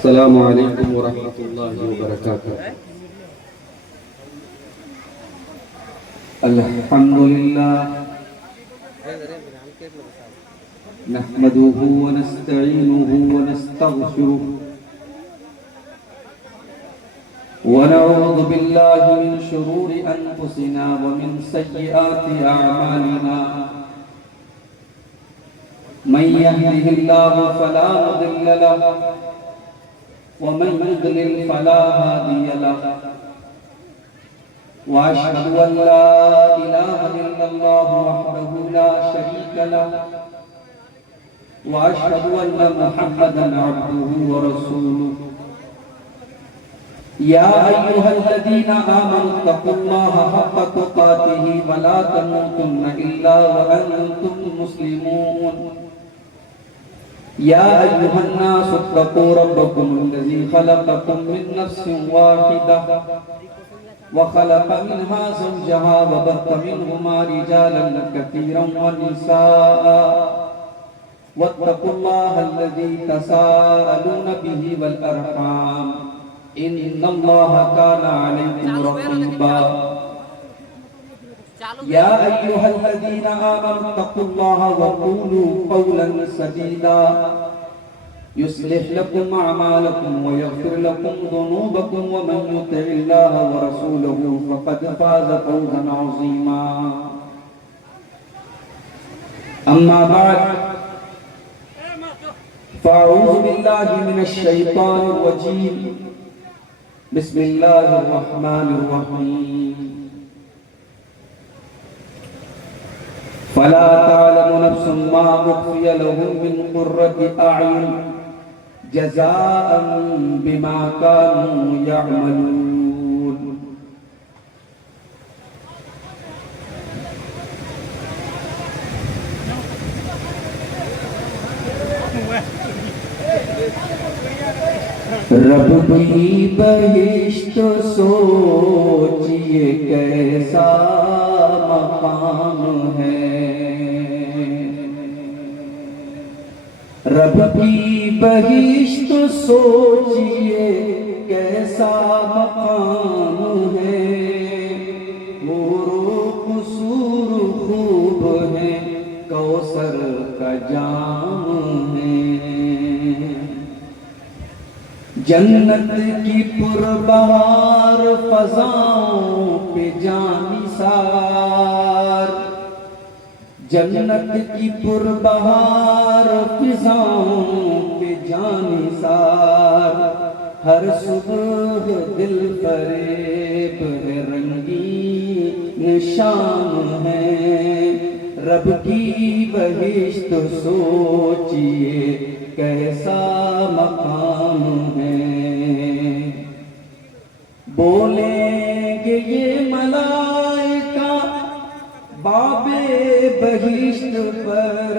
السلام علیکم ورحمۃ اللہ وبرکاتہ۔ الحمدللہ نحمده ونستعینه ونستغفره ونعوذ باللہ من شرور انفسنا ومن سیئات اعمالنا، من يهده الله فلا مضل له ومن يضلل فلا هادي له، واشهد ان لا اله الا الله وحده لا شريك له، واشهد ان محمدا عبده ورسوله۔ يا ايها الذين امنوا اتقوا الله حق تقاته ولا تموتن الا وانتم مسلمون۔ يا أيها الناس اتقوا ربكم الذي خلقكم من نفس واحدة وخلق منها زوجها وبث منهما رجالا كثيرا ونساء، واتقوا الله الذي تساءلون به والأرحام إن الله كان عليكم رقيبا۔ يا أيها الذين آمنوا اتقوا الله وقولوا قولا سديدا يصلح لكم أعمالكم ويغفر لكم ذنوبكم، ومن يطع الله ورسوله فقد فاز فوزا عظيما۔ أما بعد، فأعوذ بالله من الشيطان الرجيم، بسم الله الرحمن الرحيم۔ فلا تعلم نفس ما أخفي لهم من قرة أعين جزاء بما كانوا يعملون۔ رب کی بہشت سوچئے کیسا مقام ہے، رب کی بہشت سوچئے کیسا مقام ہے، حور و قصور خوب ہے، کوثر کا جام ہے، جنت کی پربہار فضاؤں پہ جانثار، جنت کی پربہار فضاؤں پہ جانثار، ہر صبح دل فریب ہے، رنگین شام ہے، رب کی بہشت سوچئے کیسا مقام ہے۔ بولیں گے یہ ملائکہ باب بہشت پر،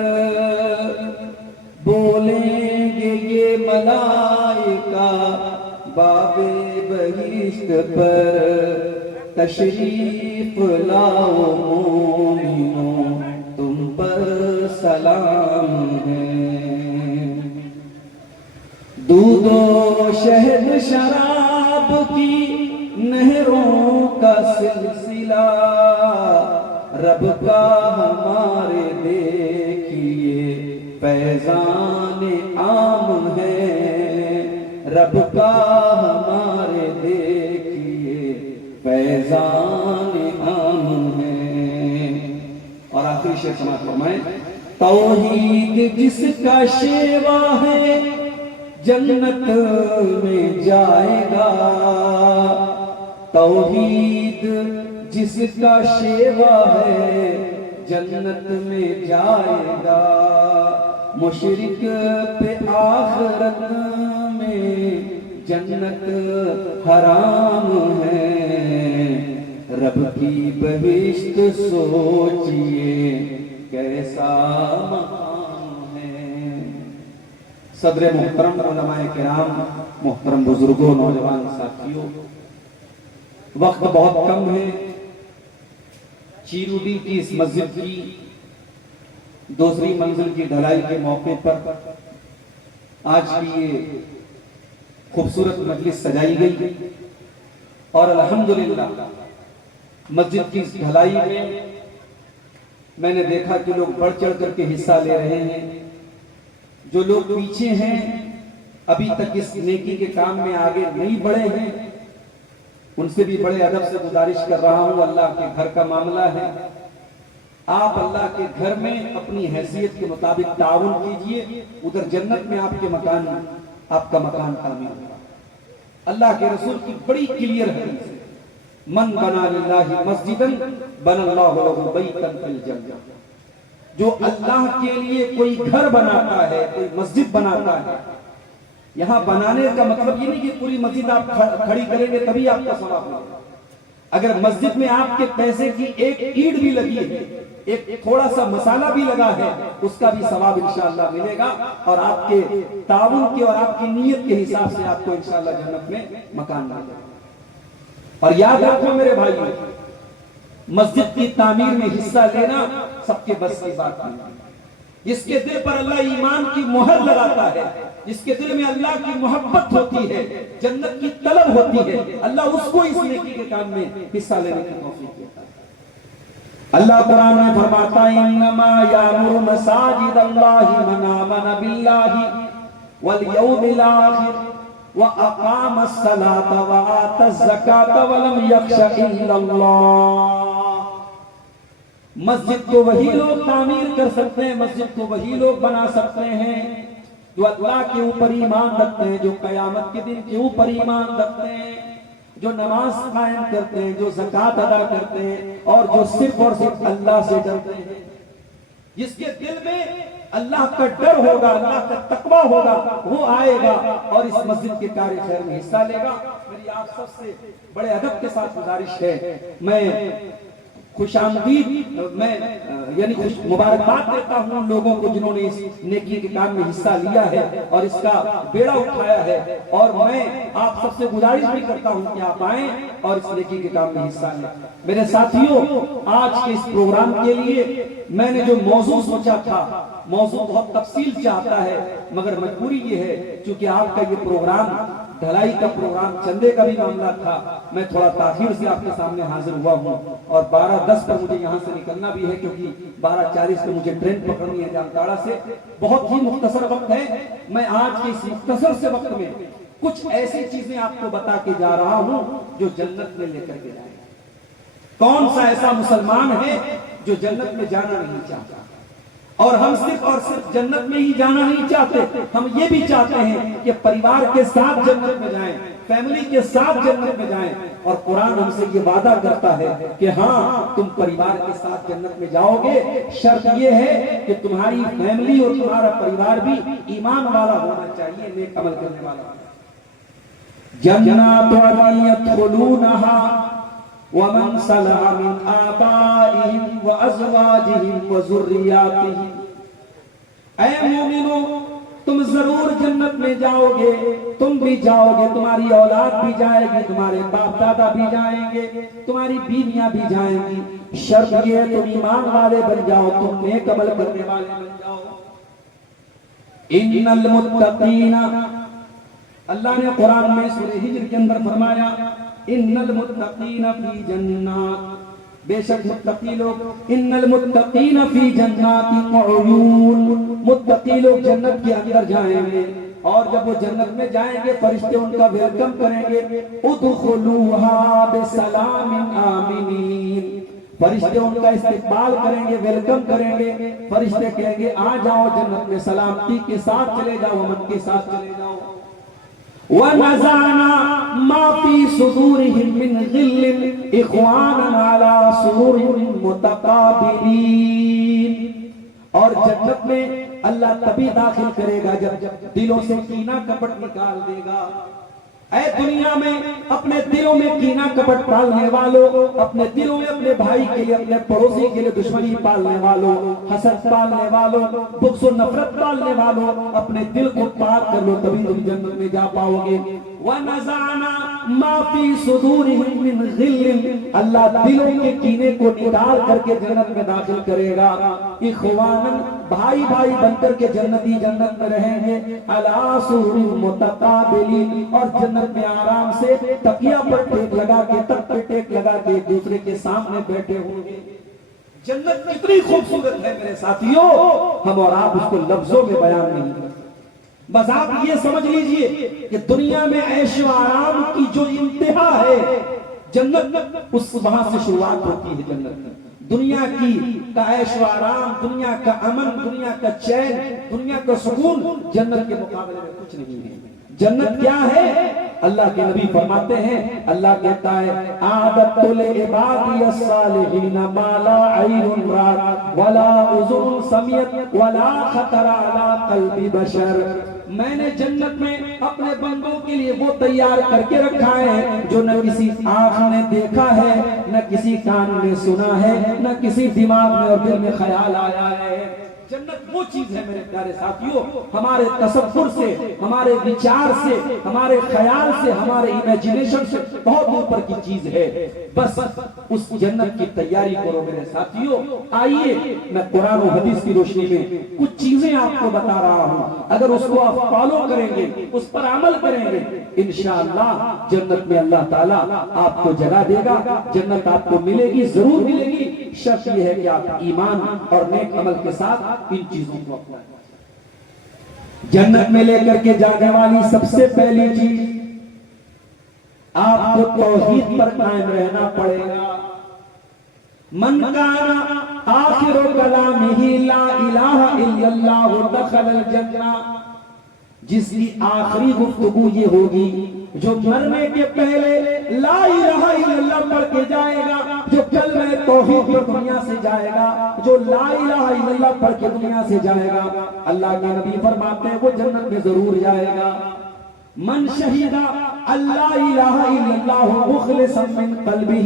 بولیں گے یہ ملائکہ باب بہشت پر، تشریف لاؤ مومنوں تم پر سلام ہے۔ دودھ و شہد شراب کی نہروں کا سلسلہ، رب کا ہمارے دیکھیے فیضان عام ہے، رب کا ہمارے دیکھیے فیضان عام ہے۔ اور آخری شعر سماعت فرمائیں۔ توحید جس کا شیوا ہے جنت میں جائے گا، توحید جس کا شیوا ہے جنت میں جائے گا، مشرک پہ آخرت میں جنت حرام ہے، رب کی بہشت سوچئے کیسا مقام ہے۔ صدر محترم علماء کرام، محترم بزرگوں، نوجوان ساتھیوں، وقت بہت کم ہے۔ چیرودی کی اس مسجد کی دوسری منزل کی ڈھلائی کے موقع پر آج کی یہ خوبصورت مجلس سجائی گئی اور الحمدللہ مسجد کی ڈھلائی میں نے دیکھا کہ لوگ بڑھ چڑھ کر کے حصہ لے رہے ہیں. جو لوگ پیچھے ہیں ابھی تک اس نیکی کے کام میں آگے نہیں بڑھے ہیں ان سے بھی بڑے ادب سے گزارش کر رہا ہوں. اللہ کے گھر کا معاملہ ہے, آپ اللہ کے گھر میں اپنی حیثیت کے مطابق تعاون کیجئے, ادھر جنت میں آپ کا مکان تعمیر ہوگا. اللہ کے رسول کی بڑی کلیئر حدیث ہے, من بنا للہ مسجدا بنا اللہ لہ بیتا فی الجنہ. جو اللہ کے لیے کوئی گھر بناتا ہے, کوئی مسجد بناتا ہے, یہاں بنانے کا مطلب یہ نہیں کہ پوری مسجد آپ کھڑی کریں گے تبھی آپ کا ثواب ہوگا. اگر مسجد میں آپ کے پیسے کی ایک اینٹ بھی لگی ہے, ایک تھوڑا سا مسالہ بھی لگا ہے, اس کا بھی ثواب انشاءاللہ ملے گا اور آپ کے تعاون کے اور آپ کی نیت کے حساب سے آپ کو انشاءاللہ جنت میں مکان ملے گا. اور یاد رکھو میرے بھائیو, مسجد کی تعمیر میں حصہ لینا سب کے بس کی بات نہیں. جس کے دل پر اللہ ایمان کی مہر لگاتا ہے, جس کے دل میں اللہ کی محبت ہوتی ہے, جنت کی طلب ہوتی ہے, اللہ اس کو اس نیکی کے کام میں حصہ لینے کی توفیق دیتا ہے. اللہ قرآن میں فرماتا ہے انما یامر مساجد اللہ من آمن باللہ والیوم الاخر واقام الصلاة وآت الزکاة ولم یخش الا اللہ. مسجد کو وہی لوگ تعمیر کر سکتے ہیں, مسجد کو وہی لوگ بنا سکتے ہیں جو اللہ کے اوپر ایمان رکھتے ہیں, جو قیامت کے دن کے اوپر ایمان رکھتے ہیں, جو نماز قائم کرتے ہیں, جو زکوٰۃ ادا کرتے ہیں اور جو صرف اور صرف اللہ سے ڈرتے ہیں. جس کے دل میں اللہ کا ڈر ہوگا, اللہ کا تقویٰ ہوگا, وہ آئے گا اور اس مسجد کے کار خیر میں حصہ لے گا. میری آپ سب سے بڑے ادب کے ساتھ گزارش ہے, میں خوش آمدید یعنی مبارکباد دیتا ہوں ان لوگوں کو جنہوں نے اس نیکی کے کام میں حصہ لیا ہے اور اس کا بیڑا اٹھایا ہے. اور میں آپ سب سے گزارش بھی کرتا ہوں کہ آپ آئیں اور اس نیکی کے کام میں حصہ لیں. میرے ساتھیوں, آج کے اس پروگرام کے لیے میں نے جو موضوع سوچا تھا, موضوع بہت تفصیل چاہتا ہے, مگر مجبوری یہ ہے چونکہ آپ کا یہ پروگرام ڈھلائی کا پروگرام, چندے کا بھی معاملہ تھا, میں تھوڑا تاخیر سے آپ کے سامنے حاضر ہوا ہوں اور 12:10 پر مجھے یہاں سے نکلنا بھی ہے کیونکہ 12:40 پر مجھے ٹرین پکڑنی ہے جامتاڑا سے. بہت ہی مختصر وقت ہے. میں آج کے اس مختصر سے وقت میں کچھ ایسی چیزیں آپ کو بتا کے جا رہا ہوں جو جنت میں لے کر کے جائیں. کون سا ایسا مسلمان ہے جو جنت میں جانا نہیں چاہتا؟ اور ہم صرف جنت میں ہی جانا نہیں چاہتے, ہم یہ بھی چاہتے ہیں کہ پریوار کے ساتھ جنت میں جائیں, فیملی کے ساتھ جنت میں جائیں. اور قرآن ہم سے یہ وعدہ کرتا ہے کہ ہاں تم پریوار کے ساتھ جنت میں جاؤ گے, شرط یہ ہے کہ تمہاری فیملی اور تمہارا پریوار بھی ایمان والا ہونا چاہیے, نیک عمل کرنے والا. جنات عدن يدخلونها ومن صلح من آبائهم وأزواجهم وذرياتهم. اے مومنو, تم ضرور جنت میں جاؤ گے, تم بھی جاؤ گے, تمہاری اولاد بھی جائے گی, تمہارے باپ دادا بھی جائیں گے, تمہاری بیویاں بھی جائیں گی. شرط یہ ہے تم ایمان والے بن جاؤ, تم نیک عمل کرنے والے بن جاؤ. ان المتقین, اللہ نے قرآن میں سورہ ہجر کے اندر فرمایا ان المتقین فی جنات, بے شک متقی لوگ, ان المتقین فی جنات وعیون, متقی لوگ جنت کے اندر جائیں گے اور جب وہ جنت میں جائیں گے فرشتے ان کا ویلکم کریں گے. ادخلوها بسلام آمنین, فرشتے ان کا استقبال کریں گے, ویلکم کریں گے. فرشتے کہیں گے آ جاؤ جنت میں, سلامتی کے ساتھ چلے جاؤ, امن کے ساتھ چلے جاؤ. وَنَزَعْنَا مَا فِي صُدُورِهِم مِّنْ غِلٍّ إِخْوَانًا عَلَىٰ سُرُرٍ مُتَقَابِلِينَ. اور جنت میں اللہ تبھی داخل کرے گا جب دلوں سے کینہ کپٹ نکال دے گا. اے دنیا میں اپنے دلوں میں کینہ کپٹ پالنے والوں, اپنے دلوں میں اپنے بھائی کے لیے, اپنے پڑوسی کے لیے دشمنی پالنے والوں, حسد پالنے والوں, بغض و نفرت پالنے والوں, اپنے دل کو پاک کر لو تبھی تم جنت میں جا پاؤ گے. وَنَزَعْنَا مَا فِي صُدُورِهِم مِّنْ غِلٍّ, اللہ دلوں کے کینے کو نکال کر کے جنت میں داخل کرے گا. اخواناً, بھائی بن کر کے جنتی جنت میں رہیں گے. عَلَىٰ سُرُرٍ مُتَقَابِلِينَ, اور جنت میں آرام سے تکیہ پر ٹیک لگا کے، تک پہ ٹیک لگا کے ایک دوسرے کے سامنے بیٹھے ہوں گے۔ جنت کتنی خوبصورت ہے میرے ساتھیوں، ہم اور آپ اس کو لفظوں میں بیان نہیں کرتے۔ بس آپ یہ سمجھ لیجئے کہ دنیا میں عیش و آرام کی جو انتہا ہے جنت، اس وہاں سے شروعات ہوتی ہے جنت۔ دنیا کی کا عیش و آرام، دنیا کا امن، دنیا کا چین، دنیا کا سکون جنت کے مقابلے میں کچھ نہیں ہے۔ جنت کیا ہے؟ اللہ کے نبی فرماتے ہیں، اللہ کہتا ہے اعددت لعبادی الصالحین ما لا عین رأت ولا اذن سمعت ولا خطر علی قلب بشر۔ میں نے جنت میں اپنے بندوں کے لیے وہ تیار کر کے رکھا ہے جو نہ کسی آنکھ نے دیکھا ہے، نہ کسی کان نے سنا ہے، نہ کسی دماغ میں اور دل میں خیال آیا ہے۔ جنت وہ چیز ہے میرے پیارے ساتھیوں، ہمارے تصور سے، ہمارے وچار سے، ہمارے خیال سے، ہمارے امیجنیشن سے بہت اوپر کی چیز ہے۔ بس اس جنت کی تیاری کرو میرے ساتھیوں۔ آئیے میں قرآن و حدیث کی روشنی میں کچھ چیزیں آپ کو بتا رہا ہوں، اگر اس کو آپ فالو کریں گے، اس پر عمل کریں گے، انشاءاللہ جنت میں اللہ تعالیٰ آپ کو جگہ دے گا، جنت آپ کو ملے گی، ضرور ملے گی۔ شرط یہ ہے کہ آپ ایمان اور نیک عمل کے ساتھ ان چیزوں کو اپنائیں۔ جنت میں لے کر کے جانے والی سب سے پہلی چیز، آپ کو توحید پر قائم رہنا پڑے گا۔ من کان آخر کلامہ لا الہ الا اللہ دخل الجنہ، جس کی آخری گفتگو یہ ہوگی، جو مرنے کے پہلے لا الہ الا اللہ پڑھ کے جائے گا، جو کلمہ توحید پر دنیا سے جائے گا، جو لا الہ الا اللہ پڑھ کے دنیا سے جائے گا، اللہ کے نبی فرماتے ہیں وہ جنت میں ضرور جائے گا۔ من شہید اللہ الہ الا اللہ مخلصا من قلبہ،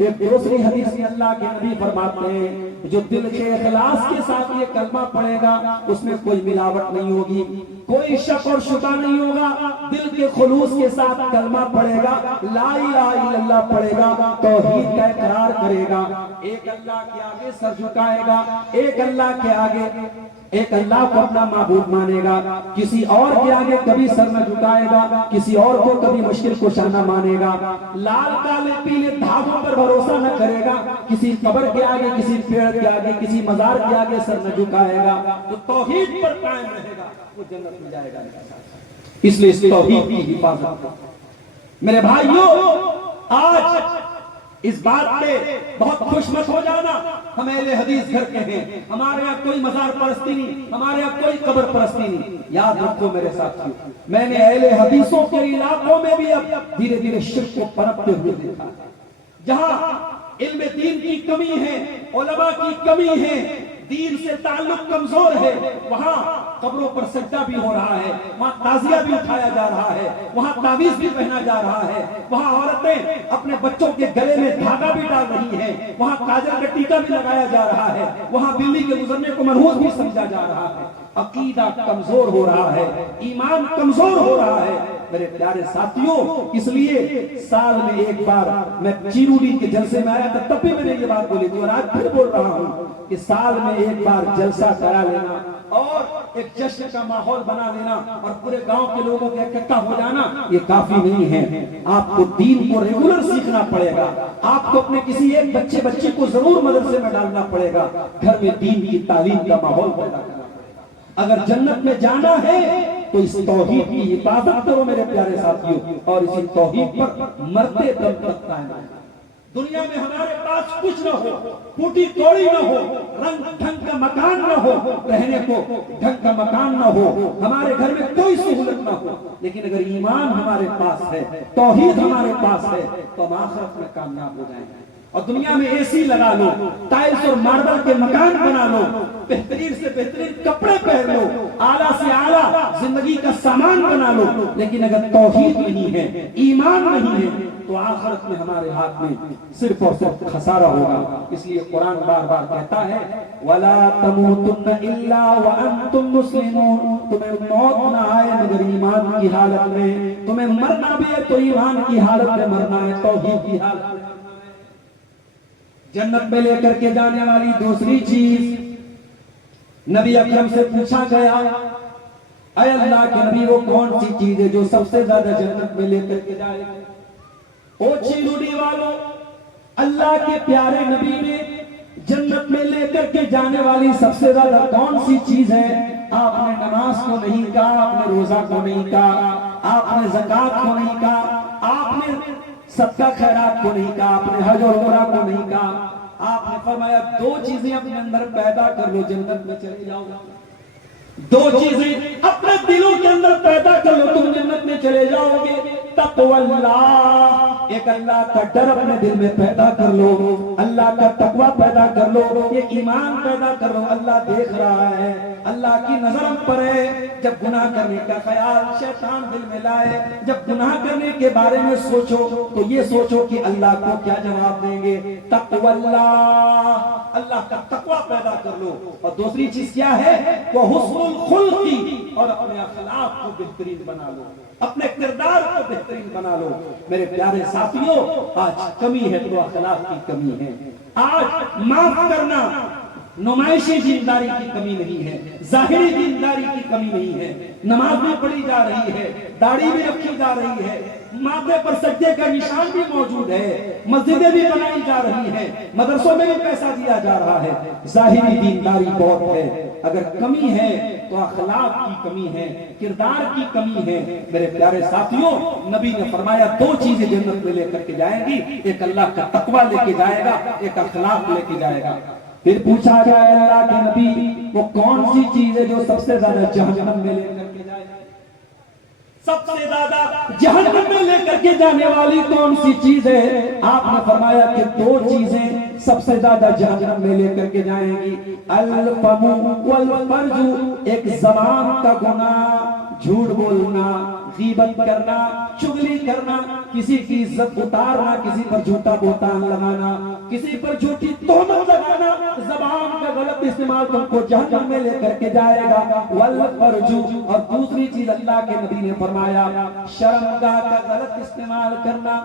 ایک دوسری حدیث میں اللہ کے نبی فرماتے ہیں جو دل کے اخلاص کے ساتھ یہ کلمہ پڑھے گا اس میں کوئی ملاوٹ نہیں ہوگی، کوئی شک اور شبہ نہیں ہوگا، دل کے خلوص کے ساتھ کلمہ پڑھے گا، لا الہ الا اللہ پڑھے گا، توحید کا اقرار کرے گا، ایک اللہ کے آگے سر جھکائے گا، ایک اللہ کے آگے، ایک اللہ کو اپنا معبود مانے گا، کسی اور کے آگے کبھی سر نہ جھکائے گا، کسی اور کو کبھی مشکل کشا نہ مانے گا، لال کالے پیلے دھاگوں پر بھروسہ نہ کرے گا، کسی قبر کے آگے، کسی پیڑ کے آگے، کسی مزار کے آگے سر نہ جھکائے گا، جو توحید پر قائم رہے گا وہ جنت میں جائے گا۔ اس لیے اس توحید کی حفاظت کرو میرے بھائیوں۔ آج اس بات پہ بہت خوش مت ہو جانا ہم اہل حدیث گھر کے ہیں، ہمارے یہاں کوئی مزار پرستی نہیں، ہمارے یہاں کوئی قبر پرستی نہیں۔ یاد رکھو میرے ساتھیوں، میں نے اہل حدیثوں کے علاقوں میں بھی اب دھیرے دھیرے شرک کو پنپتے ہوئے دیکھا، جہاں علم دین کی کمی ہے، علماء کی کمی ہے، دین سے تعلق کمزور ہے، وہاں قبروں پر سجدہ بھی ہو رہا ہے، وہاں تعزیہ بھی اٹھایا جا رہا ہے، وہاں تعویذ بھی پہنا جا رہا ہے، وہاں عورتیں اپنے بچوں کے گلے میں دھاگا بھی ڈال رہی ہیں، وہاں کاجل کا ٹیکا بھی لگایا جا رہا ہے، وہاں بلی کے گزرنے کو منحوس بھی سمجھا جا رہا ہے۔ عقیدہ کمزور ہو رہا ہے، ایمان کمزور ہو رہا ہے میرے پیارے ساتھیوں۔ اس لیے سال میں ایک بار میں چیروڈی کے جلسے میں آیا تھا، تب بھی میں نے یہ بات بولی تھی اور آج پھر بول رہا ہوں کہ سال میں ایک بار جلسہ کرا لینا اور ایک جشن کا ماحول بنا لینا اور پورے گاؤں کے لوگوں کے اکٹھا ہو جانا یہ کافی نہیں ہے۔ آپ کو دین کو ریگولر سیکھنا پڑے گا، آپ کو اپنے کسی ایک بچے کو ضرور مدرسے میں ڈالنا پڑے گا، گھر میں دین کی تعلیم کا ماحول پیدا کرنا پڑے گا۔ اگر جنت میں جانا ہے تو اس توحید کی حفاظت کرو میرے پیارے ساتھیوں، اور اسی توحید پر مرتے دم تک قائم رہنا۔ دنیا میں ہمارے پاس کچھ نہ ہو، پھوٹی توڑی نہ ہو، رنگ ڈھنگ کا مکان نہ ہو، رہنے کو ڈھنگ کا مکان نہ ہو، ہمارے گھر میں کوئی سہولت نہ ہو، لیکن اگر ایمان ہمارے پاس ہے، توحید ہمارے پاس ہے تو ہم آخرت میں کامیاب ہو جائیں گے۔ اور دنیا میں اے سی لگا لو، ٹائلز اور ماربل کے مکان بنا لو، بہترین سے بہترین کپڑے پہن لو، اعلیٰ سے اعلیٰ زندگی کا سامان بنا لو، لیکن اگر توحید نہیں ہے، ایمان نہیں ہے تو آخرت میں ہمارے ہاتھ میں صرف اور صرف خسارہ ہوگا۔ اس لیے قرآن بار بار کہتا ہے وَلَا تَمُوتُنَّ إِلَّا وَأَنْتُمْ مُسْلِمُونَ، تمہیں موت نہ آئے مگر ایمان کی حالت میں، تمہیں مرنا بھی ہے تو ایمان کی حالت میں مرنا ہے، توحید کی حالت میں۔ جنت میں لے کر کے جانے والی دوسری چیز، نبی اکرم سے پوچھا گیا اے اللہ کے نبی وہ کون سی چیز ہے جو سب سے زیادہ جنت میں لے کر کے جائے؟ اوچھی لوڈی والوں، اللہ کے پیارے نبی نے جنت میں لے کر کے جانے والی سب سے زیادہ کون سی چیز ہے؟ آپ نے نماز کو نہیں کہا، آپ نے روزہ کو نہیں کہا، آپ نے زکوٰۃ کو نہیں کہا، آپ نے صدقہ خیرات کو نہیں کہا، آپ نے حج اور عمرہ کو نہیں کہا، آپ نے فرمایا دو چیزیں اپنے اندر پیدا کر لو جنت میں چلے جاؤ گے۔ دو چیزیں اپنے دلوں کے اندر پیدا کر لو تم جنت میں چلے جاؤ گے۔ تقوی اللہ، ایک اللہ کا ڈر اپنے دل میں پیدا کر لو، اللہ کا تقوی پیدا کر لو، یہ ایمان پیدا کر لو اللہ دیکھ رہا ہے، اللہ کی نظر ہم پر ہے۔ جب گناہ کرنے کا خیال شیطان دل میں لائے، جب گناہ کرنے کے بارے میں سوچو تو یہ سوچو کہ اللہ کو کیا جواب دیں گے۔ تقوی اللہ، اللہ کا تقوی پیدا کر لو۔ اور دوسری چیز کیا ہے؟ وہ حسن الخلقی، اور اپنے اخلاق کو بہترین بنا لو، اپنے کردار کو بہترین بنا لو۔ میرے پیارے ساتھیوں، آج کمی ہے تو اخلاق کی کمی ہے۔ آج معاف کرنا نمائشی دینداری کی کمی نہیں ہے، ظاہری دینداری کی کمی نہیں ہے۔ نماز بھی پڑھی جا رہی ہے، داڑھی بھی رکھی جا رہی ہے، ماتھے پر سجدے کا نشان بھی موجود ہے، مسجدیں بھی بنائی جا رہی ہیں، مدرسوں میں بھی پیسہ دیا جا رہا ہے، ظاہری دینداری بہت ہے۔ اگر کمی ہے تو اخلاق کی کمی ہے، کردار کی کمی ہے۔ میرے پیارے ساتھیوں، نبی نے فرمایا دو چیزیں جنت میں لے کر کے جائیں گی، ایک اللہ کا تقوی لے کے جائے گا، ایک اخلاق لے کے جائے گا۔ پھر پوچھا جائے اللہ کے نبی وہ کون سی چیز ہے جو سب سے زیادہ جہنم میں لے کر کے جائے گا؟ سب سے زیادہ جہنم میں لے کر کے جانے والی کون سی چیز ہے؟ آپ نے فرمایا کہ دو چیزیں سب سے زیادہ جہنم میں لے کر کے جائیں گی، الفم والفرج، ایک زبان کا گناہ، جھوٹ بولنا، غیبت کرنا، چغلی کرنا، کسی کی عزت اتارنا، کسی پر جھوٹا بہتان لگانا، کسی پر جھوٹی تہمت لگانا، زبان کا غلط استعمال تم کو جہنم میں لے کر کے جائے گا۔ والفرج، اور دوسری چیز اللہ کے نبی نے فرمایا شرمگاہ کا غلط استعمال کرنا،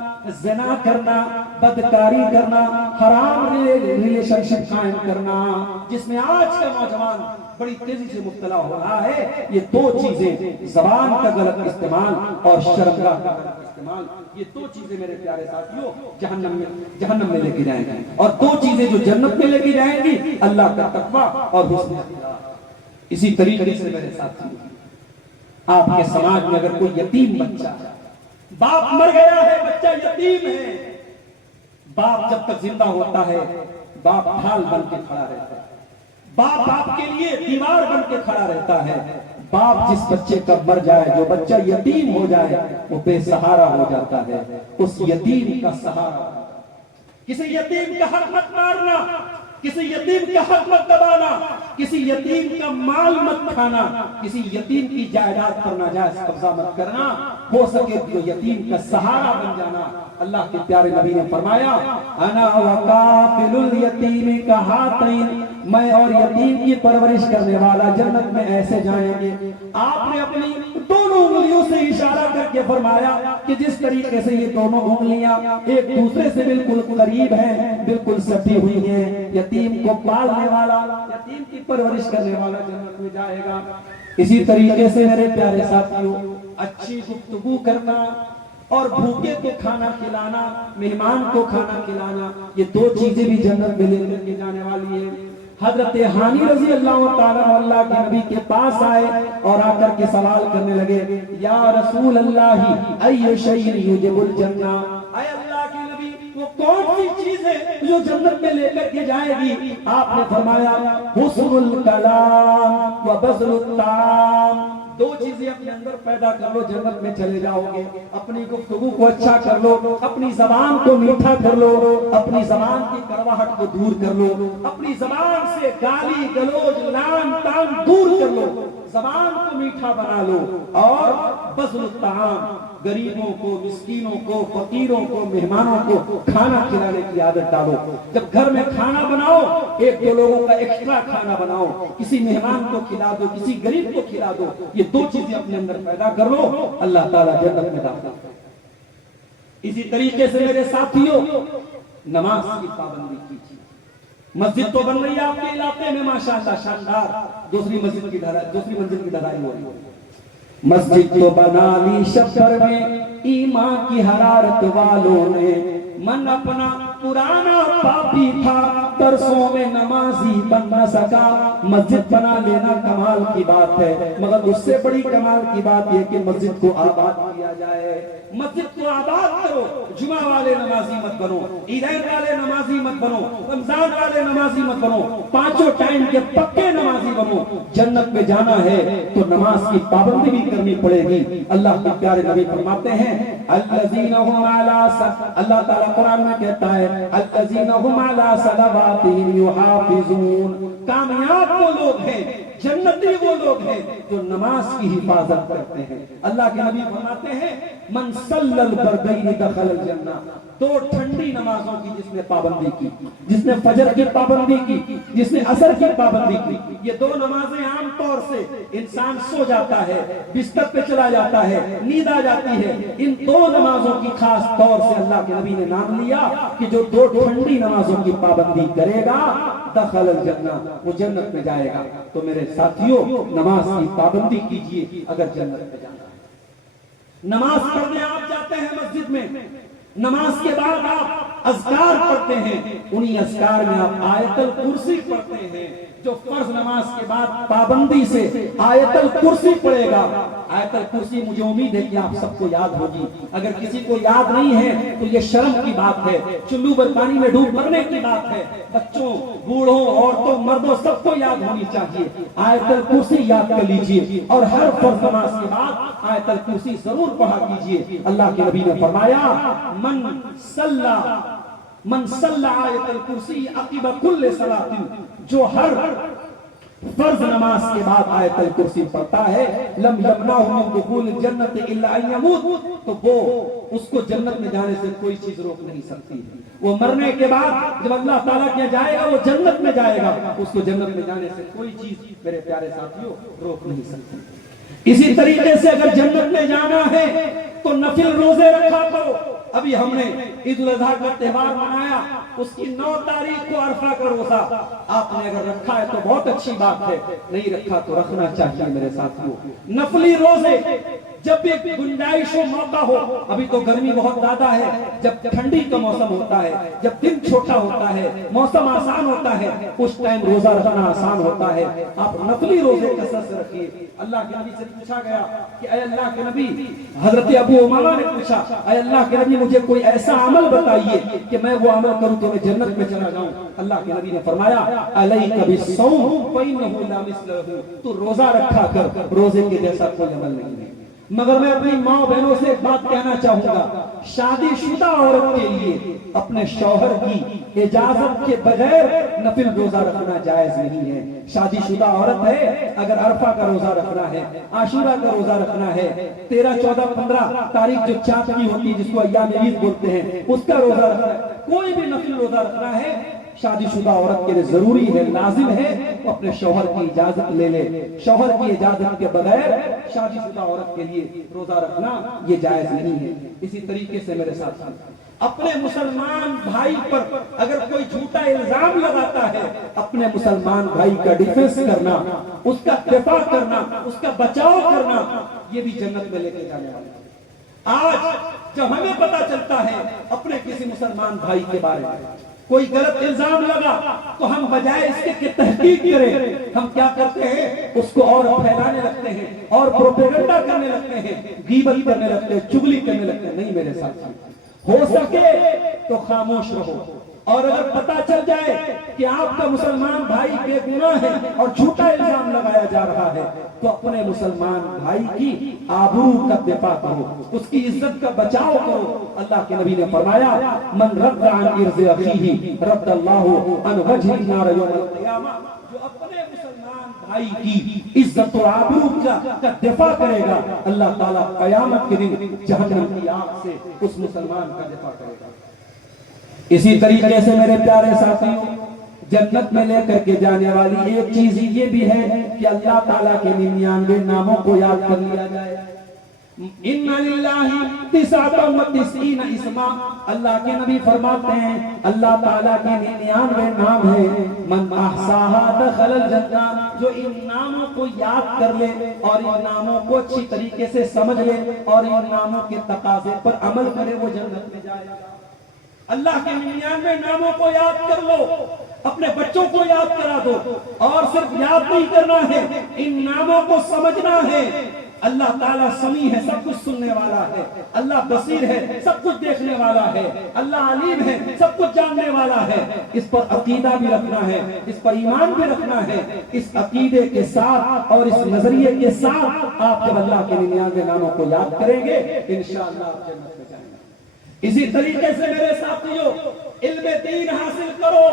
زنا کرنا، بدکاری کرنا، حرام ریلیشن شپ قائم کرنا، جس میں آج کا نوجوان بڑی تیزی سے مبتلا ہو رہا ہے۔ یہ دو چیزیں، زبان کا غلط استعمال اور شرمگاہ کا غلط استعمال، یہ دو چیزیں میرے پیارے ساتھیوں جہنم میں لے کے جائیں گی۔ اور دو چیزیں جو جنت میں لے کے جائیں گی، اللہ کا تقوی اور حسن اخلاق۔ اسی طریقے سے میرے ساتھیوں، آپ کے سماج میں اگر کوئی یتیم بچہ ہے، باپ مر گیا ہے، بچہ یتیم ہے، باپ جب تک زندہ ہوتا ہے باپ ڈھال بن کے کھڑا رہتا ہے، باپ آپ کے لیے دیوار بن کے کھڑا رہتا ہے۔ باپ جس بچے کا مر جائے، جو بچہ یتیم ہو جائے، وہ بے سہارا ہو جاتا ہے، اس یتیم کا سہارا۔ کسی یتیم کا حق مت مارنا، کسی یتیم کا حق مت دبانا، کسی یتیم کا مال مت کھانا، کسی یتیم کی جائیداد پر ناجائز قبضہ مت کرنا، ہو سکے تو یتیم کا سہارا بن جانا۔ اللہ کے پیارے نبی نے فرمایا انا وکافل الیتیم کہاتین، میں اور یتیم کی پرورش کرنے والا جنت میں ایسے جائیں گے۔ آپ نے اپنی دونوں انگلیوں سے اشارہ کر کے فرمایا کہ جس طریقے سے یہ دونوں انگلیاں ایک دوسرے سے بالکل قریب ہیں، بالکل سٹی ہوئی ہیں، یتیم کو پالنے والا، یتیم کی پرورش کرنے والا جنت میں جائے گا۔ اسی طریقے سے میرے پیارے ساتھیوں، اچھی گفتگو کرنا اور بھوکے کو کھانا کھلانا، مہمان کو کھانا کھلانا، یہ دو چیزیں بھی جنت میں لے کر کے جانے والی ہے۔ حضرت ہانی رضی اللہ تعالیٰ اللہ کے نبی کے پاس آئے اور آ کر کے سوال کرنے لگے، یا رسول اللہ ای شیء یوجب الجنہ، اے اللہ کے نبی وہ کون سی چیز ہے جو جنت میں لے کر کے جائے گی؟ آپ نے فرمایا حسن الکلام و بذل الطعام، دو چیزیں اپنے اندر پیدا کر لو جنت میں چلے جاؤ گے۔ اپنی گفتگو کو اچھا کر لو، اپنی زبان کو میٹھا کر لو، اپنی زبان کی کڑواہٹ کو دور کر لو، اپنی زبان سے گالی گلوچ لعن طعن دور کر لو، زبان کو میٹھا بنا لو۔ اور بذل الطعام، غریبوں کو، مسکینوں کو، فقیروں کو، مہمانوں کو کھانا کھلانے کی عادت ڈالو۔ جب گھر میں کھانا بناؤ، ایک دو لوگوں کا ایکسٹرا کھانا بناؤ، کسی مہمان کو کھلا دو، کسی غریب کو کھلا دو، یہ دو چیزیں اپنے اندر پیدا کر لو، اللہ تعالیٰ جنت میں داخل کرے۔ اسی طریقے سے میرے ساتھیوں، نماز کی پابندی کیجیے۔ مسجد تو بن رہی ہے آپ کے علاقے میں ماشاءاللہ شاندار، دوسری منزل کی ڈھلائی ہو رہی ہے، مسجد تو بنا لی شبر میں ایمان کی حرارت والوں نے، من اپنا پرانا پاپی تھا درسوں میں نمازی بن نہ سکا۔ مسجد بنا لینا کمال کی بات ہے، مگر اس سے بڑی کمال کی بات یہ کہ مسجد کو آباد کیا جائے۔ مسجد کو آباد کرو، جمعہ والے نمازی مت بنو، عیدین والے نمازی مت بنو، رمضان والے نمازی مت بنو، پانچوں ٹائم کے پکے نمازی بنو۔ جنت میں جانا ہے تو نماز کی پابندی بھی کرنی پڑے گی۔ اللہ کے پیارے نبی فرماتے ہیں الذین هم علی، اللہ تعالیٰ قرآن میں کہتا ہے الذین هم علی صلواتہم یحافظون، کامیاب وہ لوگ ہیں، جنتی وہ لوگ ہیں جو نماز کی حفاظت کرتے ہیں۔ اللہ کے نبی فرماتے ہیں من صلی البردین دخل الجنہ، دو ٹھنڈی نمازوں کی جس نے پابندی کی، جس نے فجر کی پابندی کی، جس نے عصر کی پابندی کی۔ یہ دو نمازیں عام طور سے انسان سو جاتا ہے، بستر پہ چلا جاتا ہے، نیند آ جاتی ہے، ان دو نمازوں کی خاص طور سے اللہ کے نبی نے نام لیا کہ جو دو ٹھنڈی نمازوں کی پابندی کرے گا دخل الجنہ، وہ جنت میں جائے گا۔ تو میرے ساتھیوں نماز کی پابندی کیجئے اگر جنت میں جانا ہے۔ نماز پڑھنے آپ جاتے ہیں مسجد میں، نماز کے بعد آپ اذکار پڑھتے ہیں، انہی اذکار میں آپ آیت الکرسی پڑھتے ہیں۔ جو فرض نماز کے بعد پابندی سے آیت الکرسی پڑھے گا، آیت الکرسی مجھے امید ہے کہ آپ سب کو یاد ہوگی، اگر کسی کو یاد نہیں ہے تو یہ شرم کی بات ہے، چلو بھر پانی میں ڈوب مرنے کی بات ہے۔ بچوں، بوڑھوں، عورتوں، مردوں سب کو یاد ہونی چاہیے۔ آیت الکرسی یاد کر لیجئے اور ہر فرض نماز کے بعد آیت الکرسی ضرور پڑھا کیجئے۔ اللہ کے نبی نے فرمایا من صلی آیت الکرسی عقب کل صلاۃ، جو ہر فرض نماز کے بعد آیت الکرسی پڑھتا ہے لم یمنعہ من دخول الجنت الا ان یموت، تو وہ اس کو جنت میں جانے سے کوئی چیز روک نہیں سکتی۔ وہ مرنے کے بعد جب اللہ تعالیٰ کیا جائے گا وہ جنت میں جائے گا، اس کو جنت میں جانے سے کوئی چیز میرے پیارے ساتھیوں روک نہیں سکتی۔ اسی طریقے سے اگر جنت میں جانا ہے تو نفل روزے رکھا کرو۔ ابھی ہم نے عید الاضحیٰ کا تہوار منایا، اس کی 9 تاریخ کو عرفہ کا روزہ آپ نے اگر رکھا ہے تو بہت اچھی بات ہے، نہیں رکھا تو رکھنا چاہیے میرے ساتھیوں۔ نفلی روزے جب بھی گنجائش ہو، موقع ہو، ابھی تو گرمی بہت زیادہ ہے، جب ٹھنڈی کا موسم ہوتا ہے، جب دن چھوٹا ہوتا ہے، موسم آسان ہوتا ہے، اس ٹائم روزہ رکھنا آسان ہوتا ہے۔ آپ نفلی روزے کثرت سے رکھیے۔ اللہ کے نبی سے پوچھا گیا کہ اے اللہ کے نبی، حضرت ابو امامہ نے پوچھا اے اللہ کے نبی مجھے کوئی ایسا عمل بتائیے کہ میں وہ عمل کروں تو میں جنت میں چلا جاؤں۔ اللہ کے نبی نے فرمایا علیک بالصوم فإنہ لا مثلہ، تو روزہ رکھا کر، روزے کے جیسا کوئی عمل نہیں ہے۔ مگر میں اپنی ماں بہنوں سے ایک بات کہنا چاہوں گا، شادی شدہ عورت کے لیے اپنے شوہر کی اجازت کے بغیر نفل روزہ رکھنا جائز نہیں ہے۔ شادی شدہ عورت ہے، اگر عرفہ کا روزہ رکھنا ہے، عاشورہ کا روزہ رکھنا ہے، 13، 14، 15 تاریخ جو چاند کی ہوتی ہے جس کو ایام عید بولتے ہیں، اس کا روزہ رکھنا ہے، کوئی بھی نفل روزہ رکھنا ہے، شادی شدہ عورت کے لیے ضروری ہے، لازم ہے وہ اپنے شوہر کی اجازت لے لے۔ شوہر کی اجازت کے بغیر شادی شدہ عورت کے لیے روزہ رکھنا یہ جائز نہیں ہے۔ اسی طریقے سے میرے ساتھ اپنے مسلمان بھائی پر اگر کوئی جھوٹا الزام لگاتا ہے، اپنے مسلمان بھائی کا ڈیفنس کرنا، اس کا دفاع کرنا، اس کا بچاؤ کرنا، یہ بھی جنت میں لے کے جانے والا ہے۔ آج جب ہمیں پتا چلتا ہے اپنے کسی مسلمان بھائی کے بارے میں کوئی غلط الزام لگا تو ہم بجائے اس کے کہ تحقیق کریں، ہم کیا کرتے ہیں اس کو اور پھیلانے لگتے ہیں اور پروپیگنڈا کرنے لگتے ہیں، غیبت کرنے لگتے ہیں، چغلی کرنے لگتے ہیں۔ نہیں میرے ساتھ، ہو سکے تو خاموش رہو، اور اگر پتا چل جائے کہ آپ کا مسلمان بھائی بے گناہ ہے اور جھوٹا الزام لگایا جا رہا ہے تو اپنے مسلمان بھائی کی آبرو کا دفاع کرو، اس کی عزت کا بچاؤ کرو۔ اللہ کے نبی نے فرمایا من رد عن عرض اخیہ رد اللہ عن وجہ النار یوم القیامہ، جو اپنے مسلمان بھائی کی عزت و آبرو کا دفاع کرے گا، اللہ تعالیٰ قیامت کے دن جہنم کی آگ سے اس مسلمان کا دفاع کرے گا۔ اسی طریقے سے میرے پیارے ساتھیوں، جنت میں لے کر کے جانے والی ایک چیز یہ بھی ہے کہ اللہ تعالیٰ کے 99 ناموں کو یاد کر لیا جائے۔ ان للہ تسعۃ و تسعین اسما، اللہ کے نبی فرماتے ہیں اللہ تعالیٰ کے 99 نام ہیں، من احصاها دخل الجنہ، جو ان ناموں کو یاد کر لے اور ان ناموں کو اچھی طریقے سے سمجھ لے اور ان ناموں کے تقاضے پر عمل کرے وہ جنت میں جائے گا۔ اللہ کے 99 ناموں کو یاد کر لو، اپنے بچوں کو یاد کرا دو، اور صرف یاد نہیں کرنا ہے، ان ناموں کو سمجھنا ہے۔ اللہ تعالیٰ سمیع ہے، سب کچھ سننے والا ہے، اللہ بصیر ہے، سب کچھ دیکھنے والا ہے، اللہ علیم ہے، سب کچھ جاننے والا ہے۔ اس پر عقیدہ بھی رکھنا ہے، اس پر ایمان بھی رکھنا ہے۔ اس عقیدے کے ساتھ اور اس نظریے کے ساتھ آپ جب اللہ کے 99 ناموں کو یاد کریں گے انشاءاللہ آپ جنت میں جائیں گے۔ اسی طریقے سے میرے ساتھیوں، علم دین حاصل کرو۔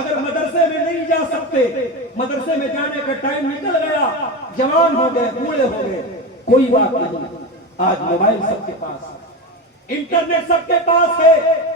اگر مدرسے میں نہیں جا سکتے، مدرسے میں جانے کا ٹائم نکل گیا، جوان ہو گئے، بوڑھے ہو گئے، کوئی بات نہیں، آج موبائل سب کے پاس ہے، انٹرنیٹ سب کے پاس ہے،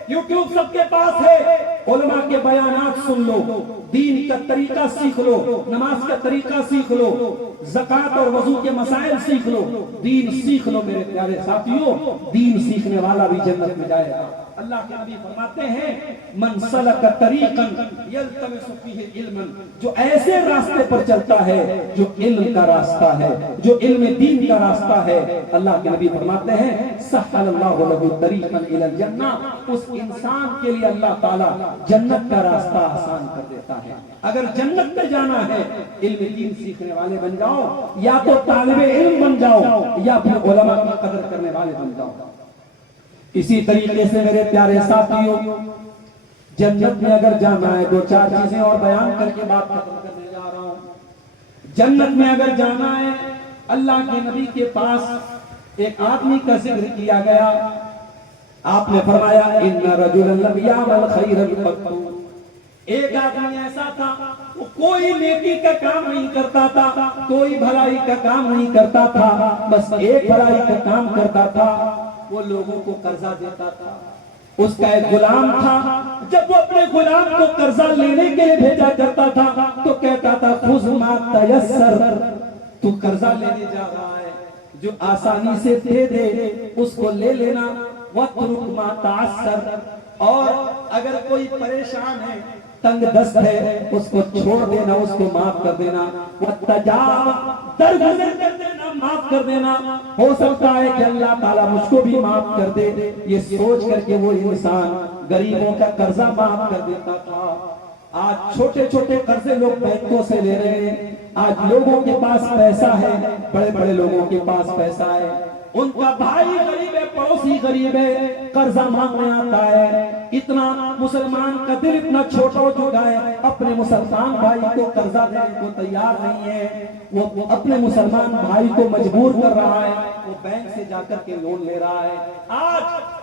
یوٹیوب سب کے پاس ہے، علماء کے بیانات سن لو، دین کا طریقہ سیکھ لو، نماز کا طریقہ سیکھ لو، زکوٰۃ اور وضو کے مسائل سیکھ لو، دین سیکھ لو میرے پیارے ساتھیوں۔ دین سیکھنے والا بھی جنت میں جائے گا۔ اللہ کے نبی فرماتے ہیں من سلک طریقا یلتمس فیہ علما، جو ایسے راستے پر چلتا ہے جو علم کا راستہ ہے، جو علم دین کا راستہ ہے، اللہ کے نبی فرماتے ہیں سہل اللہ لہ طریقا الی الجنہ، اس انسان کے لیے اللہ تعالیٰ جنت کا راستہ آسان کر دیتا ہے۔ اگر جنت میں جانا ہے علم دین سیکھنے والے بن جاؤ، یا تو طالب علم بن جاؤ یا پھر علماء کی قدر کرنے والے بن جاؤ۔ اسی طریقے سے میرے پیارے ساتھیوں، جنت میں اگر جانا ہے، دو چار چیزیں اور بیان کر کے بات ختم کرنے جا رہا ہوں۔ جنت میں اگر جانا ہے، اللہ کے نبی کے پاس ایک آدمی کا ذکر کیا گیا، آپ نے فرمایا ان رجلا لم یعمل خیرا قط، ایک آدمی ایسا تھا وہ کوئی نیکی کا کام نہیں کرتا تھا، کوئی بھلائی کا کام نہیں کرتا تھا، بس ایک بھلائی کا کام کرتا تھا، وہ لوگوں کو قرضہ دیتا تھا۔ اس کا ایک غلام تھا، جب وہ اپنے غلام کو قرضہ لینے کے لیے بھیجا کرتا تھا تو کہتا تھا خذ ما تیسر، تو قرضہ لینے جا رہا ہے، جو آسانی سے دے دے اس کو لے لینا، واترک ما تعسر، اور اگر کوئی پریشان ہے، تنگ دست ہے، اس کو چھوڑ دینا، اس کو معاف کر دینا، وتجاوز، درگزر کر دینا، معاف کر دینا۔ ہو سکتا ہے کہ اللہ تعالیٰ مجھ کو بھی معاف کر دے، یہ سوچ کر کے وہ انسان غریبوں کا قرضہ معاف کر دیتا تھا۔ آج چھوٹے چھوٹے قرضے لوگ بینکوں سے لے رہے ہیں، آج لوگوں کے پاس پیسہ ہے، بڑے بڑے لوگوں کے پاس پیسہ ہے، ان کا بھائی غریب ہے، پڑوسی غریب ہے، قرضہ مانگنے آتا ہے، اتنا مسلمان کا دل اتنا چھوٹا ہو چکا ہے، اپنے مسلمان بھائی کو قرضہ دینے کو تیار نہیں ہے، وہ اپنے مسلمان بھائی کو مجبور کر رہا ہے، وہ بینک سے جا کر کے لون لے رہا ہے۔ آج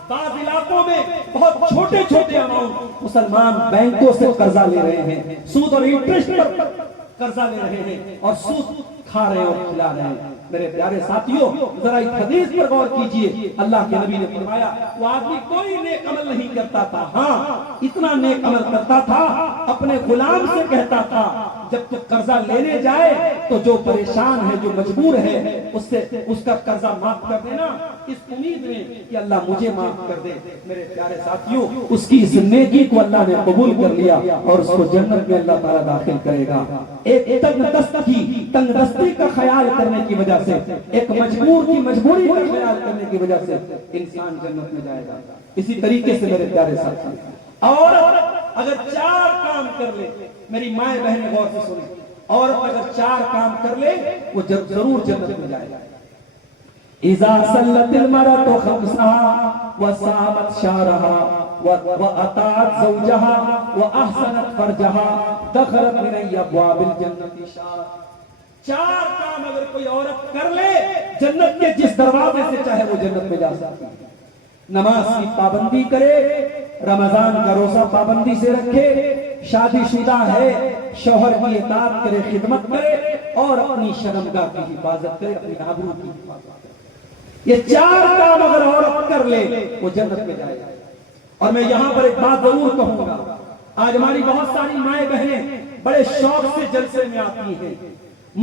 بعض علاقوں میں بہت چھوٹے چھوٹے اماؤنٹ مسلمان بینکوں سے قرضہ لے رہے ہیں، سود اور انٹرسٹ پر قرضہ لے رہے ہیں اور سود کھا رہے ہیں اور کھلا رہے ہیں۔ میرے پیارے ساتھیوں، ذرا اس حدیث پر غور کیجئے، اللہ کے نبی نے فرمایا وہ آدمی کوئی نیک عمل نہیں کرتا تھا، ہاں اتنا نیک عمل کرتا تھا، اپنے غلام سے کہتا تھا جب تو قرضہ لینے جائے تو جو پریشان ہے، جو مجبور ہے، اس سے اس کا قرضہ معاف کر دینا، اس امید میں کہ اللہ مجھے معاف کر دے۔ میرے پیارے ساتھیوں، اس کی اس نیکی کو اللہ نے قبول کر لیا اور اس کو جنت میں اللہ تعالیٰ داخل کرے گا۔ ایک تنگ دستی کا خیال کرنے کی وجہ سے، ایک مجبور کی مجبوری کا خیال کرنے کی وجہ سے انسان جنت میں جائے گا۔ اسی طریقے سے میرے پیارے ساتھی، اور اگر 4 کام کر لے، میری مائیں بہنیں غور سے سنیں، اور اگر 4 کام کر لے وہ ضرور جنت میں جائے گا۔ اذا صلت المرأة خمسها وصامت شهرها واطاعت زوجها واحسنت فرجها دخلت من ابواب الجنة شهر۔ 4 کام اگر کوئی عورت کر لے، جنت کے جس دروازے سے چاہے وہ جنت میں جا سکتی ہے۔ نماز کی پابندی کرے، رمضان کا روزہ پابندی سے رکھے، شادی شدہ ہے، شوہر کی اطاعت کرے، خدمت کرے، اور اپنی شرمگاہ کی حفاظت کرے، اپنی آبرو کی حفاظت کرے۔ یہ 4 کام اگر عورت کر لے وہ جنت میں جائے گا۔ اور میں یہاں پر ایک بات ضرور کہوں گا، آج ہماری بہت ساری مائیں بہنیں بڑے شوق سے جلسے میں آتی ہیں،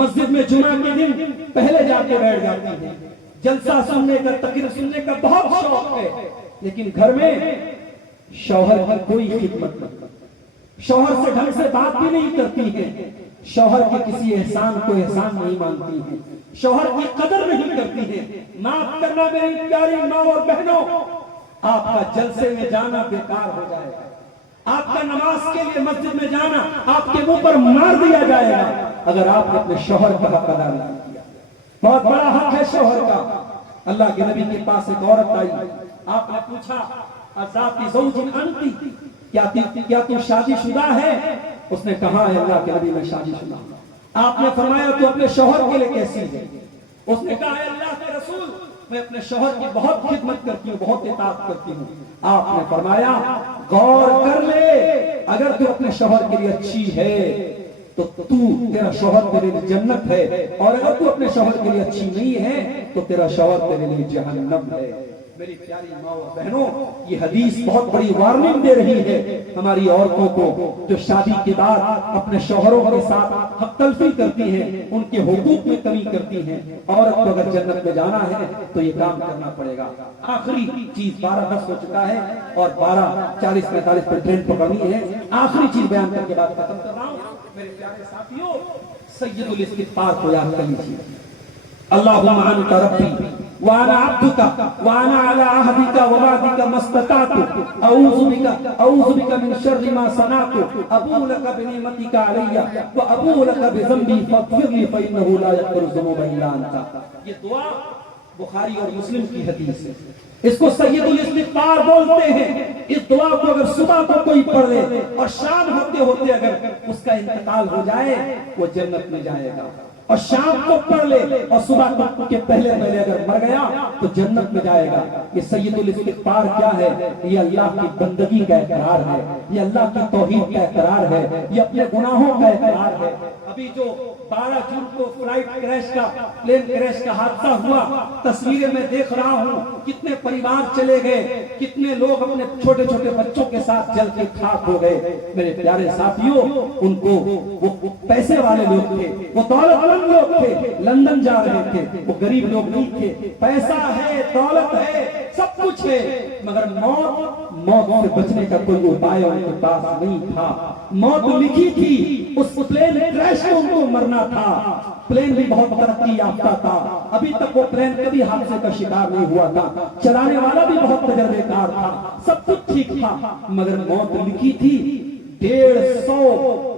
مسجد میں جمعہ کے دن پہلے جا کے بیٹھ جاتی ہیں، جلسہ سننے کا، تقریر سننے کا بہت شوق ہے، لیکن گھر میں شوہر کی کوئی خدمت نہیں، شوہر سے ڈھنگ سے بات بھی نہیں کرتی ہے، شوہر کے کسی احسان کو احسان نہیں مانتی ہے، شوہر کی قدر نہیں کرتی ہے۔ معاف کرنا میری پیاری ماں اور بہنوں، آپ کا جلسے میں جانا بیکار ہو جائے گا، آپ کا نماز کے لیے مسجد میں جانا آپ کے منہ پر مار دیا جائے گا اگر آپ نے اپنے شوہر کا حق ادا نہیں کیا۔ بہت بڑا حق ہے شوہر کا۔ اللہ کے نبی کے پاس ایک عورت آئی، آپ نے پوچھا ذاتی زوج انتی، کیا تو شادی شدہ ہے؟ اس نے کہا ہے اللہ کے نبی میں شادی شدہ ہوں۔ آپ نے فرمایا تو اپنے شوہر کے لیے کیسی ہے؟ اس نے کہا ہے اللہ کے رسول میں اپنے شوہر کی بہت خدمت کرتی ہوں، بہت اطاعت کرتی ہوں۔ آپ نے فرمایا غور کر لے، اگر تو اپنے شوہر کے لیے اچھی ہے تو تیرا شوہر تیرے لیے جنت ہے، اور اگر تو اپنے شوہر کے لیے اچھی نہیں ہے تو تیرا شوہر تیرے لیے جہنم ہے۔ میری پیاری ماں اور بہنوں، یہ حدیث بہت بڑی وارننگ دے رہی ہے ہماری عورتوں کو جو شادی کے بعد اپنے شوہروں کے ساتھ حق تلفی کرتی ہیں، ان کے حقوق میں کمی کرتی ہیں۔ عورت کو اگر جنت میں جانا ہے تو یہ کام کرنا پڑے گا۔ آخری چیز 12:10 ہو چکا ہے اور 12:40-45 پر ٹرین پکڑنی ہے۔ آخری چیز بیان کر کے بعد ختم کر رہا ہوں۔ میرے پیارے ساتھیوں، سید الاستغفار کو یاد کر لیجیے۔ اللہم انت ربی وانا عبدک وانا علی عہدک ووعدک ما استطعت اعوذ بک من شر ما صنعت ابوء لک بنعمتک علی وابوء لک بذنبی فاغفر لی فانہ لا یغفر الذنوب الا انت۔ یہ دعا بخاری اور مسلم کی حدیث ہے، اس کو سید الاستغفار بولتے ہیں۔ اس دعا کو اگر صبح کو کوئی پڑھ لے اور شام ہوتے ہوتے اگر اس کا انتقال ہو جائے وہ جنت میں جائے گا، اور شام کو پڑھ لے اور صبح کے پہلے اگر مر گیا تو جنت میں جائے گا۔ یہ سید الاستغفار کیا ہے؟ یہ اللہ کی بندگی کا اقرار ہے، یہ اللہ کی توحید کا اقرار ہے، یہ اپنے گناہوں کا اقرار ہے۔ ابھی جو 12 جون کو فلائٹ کریش کا، پلین کریش کا حادثہ ہوا، تصویریں میں دیکھ رہا ہوں، کتنے پریوار چلے گئے، کتنے لوگ اپنے چھوٹے چھوٹے بچوں کے ساتھ جل کے خاک ہو گئے۔ میرے پیارے ساتھیوں، ان کو وہ پیسے والے لوگ تھے، وہ دولت مند لوگ تھے، لندن جا رہے تھے، وہ غریب لوگ نہیں تھے۔ پیسہ ہے، دولت ہے، سب کچھ ہے، مگر موت سے بچنے کا کوئی اپائے ان کے پاس نہیں تھا۔ موت لکھی تھی، اس پلین کریش میں ان کو مرنا تھا۔ پلین بھی بہت ترقی یافتہ تھا، ابھی تک وہ پلین کبھی حادثے کا شکار نہیں ہوا تھا، چلانے والا بھی بہت تجربے کار تھا، سب کچھ ٹھیک تھا، مگر موت لکھی تھی 150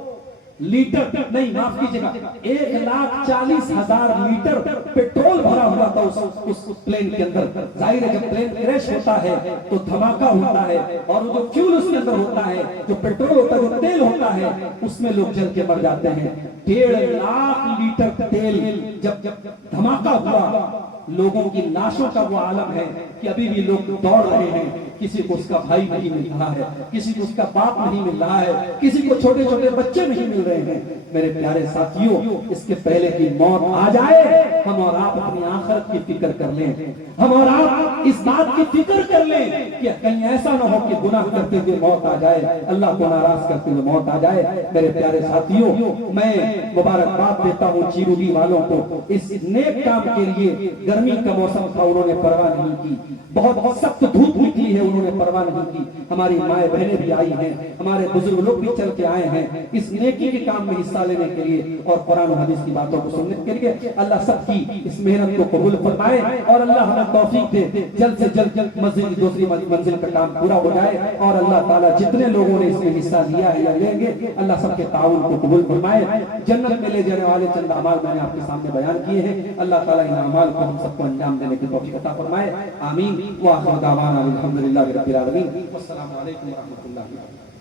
لیٹر نہیں، معاف کیجیے گا، 1,40,000 لیٹر پیٹرول بھرا ہوا تھا اس پلین کے اندر۔ ظاہر ہے جب پلین کریش ہوتا ہے تو دھماکہ ہوتا ہے، اور جو فیول اس کے اندر ہوتا ہے، جو پیٹرول ہوتا ہے، جو تیل ہوتا ہے، اس میں لوگ جل کے مر جاتے ہیں۔ 1,50,000 لیٹر تیل جب دھماکہ ہوا، لوگوں کی لاشوں کا وہ عالم ہے کہ ابھی بھی لوگ دوڑ رہے ہیں، کسی کو اس کا بھائی نہیں مل رہا ہے، کسی کو اس کا باپ نہیں مل رہا ہے، کسی کو چھوٹے چھوٹے بچے نہیں مل رہے ہیں۔ میرے پیارے ساتھیوں، اس کے پہلے کی موت آ جائے، ہم اور آپ اپنی آخرت کی فکر کر لیں، ہم اور آپ اس بات کی فکر کر لیں کہ کہیں ایسا نہ ہو کہ گناہ کرتے ہوئے موت آ جائے، اللہ کو ناراض کرتے ہوئے موت آ جائے۔ میرے پیارے ساتھیوں، میں مبارکباد دیتا ہوں چیرولی والوں کو، اس نیک کام کے لیے۔ گرمی کا موسم تھا، انہوں نے پرواہ نہیں کی، بہت سخت دھوپ نکلی ہے، انہوں نے پرواہ نہیں کی۔ ہماری مائیں بہنیں بھی آئی ہیں، ہمارے بزرگ لوگ بھی چل کے آئے ہیں اس نیکی کے کام میں حصہ لینے کے لیے اور قرآن و حدیث کی باتوں کو سننے کے لیے۔ اللہ سب کی اس محنت کو قبول فرمائے اور اللہ ہمیں توفیق دے، جلد سے جلد مسجد کی دوسری منزل کا کام پورا ہو جائے، اور اللہ تعالیٰ جتنے لوگوں نے اس میں حصہ لیا ہے یا لیں گے، اللہ سب کے تعاون کو قبول فرمائے۔ جنت میں لے جانے والے چند اعمال میں نے آپ کے سامنے بیان کیے ہیں، اللہ تعالیٰ ان اعمال کو ہم سب کو انجام دینے کی توفیق عطا فرمائے، آمین۔ وآخر دعوانا الحمدللہ رب العالمین، والسلام علیکم ورحمۃ اللہ۔